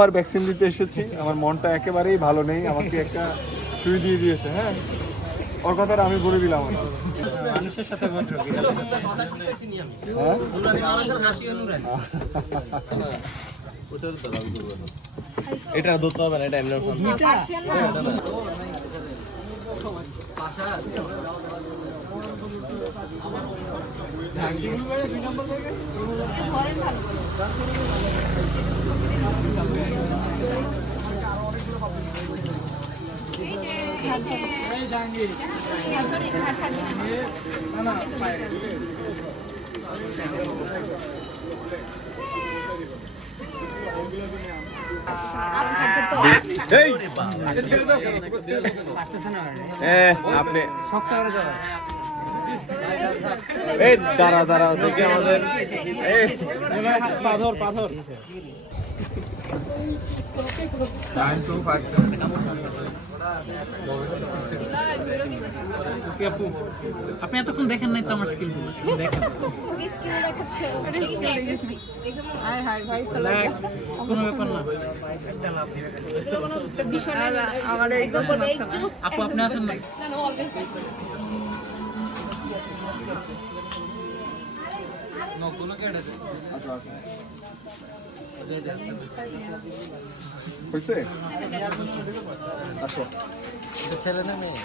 আমার ভ্যাকসিন দিতে এসেছি, আমার মনটা একেবারেই ভালো নেই, আমাকে একটা সুই দিয়ে দিয়েছে। হ্যাঁ, ওর কথাটা আমি বলে দিলাম। মানুষের সাথে এটা ধরতে হবে না, এটা এমনি আপনি এই দাঁড়া দাঁড়া দেখে আমাদের পাথর পাথর আপনি এতক্ষণ দেখেন নাই তো আমার স্কিল গুলো দেখেন কোনো ব্যাপার না। আপু আপনি আসেন না, হয়েছে? আসো। ছেলে না মেয়ে?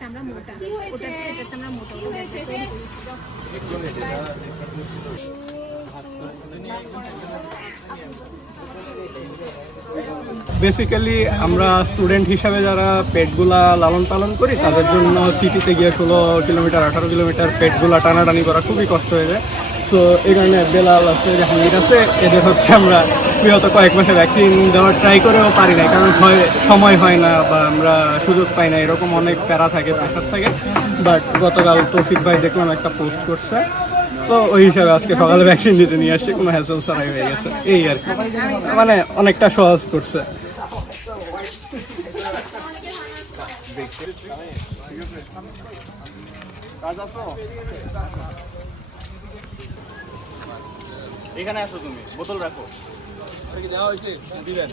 চামড়া মোটা, ওটা এটা চামড়া মোটা। বেসিক্যালি আমরা স্টুডেন্ট হিসাবে যারা পেটগুলা লালন পালন করি তাদের জন্য সিটিতে গিয়ে 16 কিলোমিটার 18 কিলোমিটার পেটগুলা টানাটানি করা খুবই কষ্ট হয়ে যায়। সো এই কারণে বেলাল আছে, জাহাঙ্গীর আছে, এদের হচ্ছে আমরা বিগত কয়েক মাসে ভ্যাকসিন দেওয়ার ট্রাই করেও পারি না, কারণ সময় হয় না বা আমরা সুযোগ পাই না, এরকম অনেক প্যারা থাকে, প্রেশার থাকে। বাট গতকাল তৌফিক ভাই দেখলাম একটা পোস্ট করছে, তো ওই হিসাবে আজকে সকালে ভ্যাকসিন দিতে নিয়ে আসছি, কোনো হ্যাসেল ছাড়াই হয়ে গেছে এই আর কি, মানে অনেকটা সহজ করছে। এখানে আসো, তুমি বোতল রাখো। দেওয়া হয়েছে দিবেন।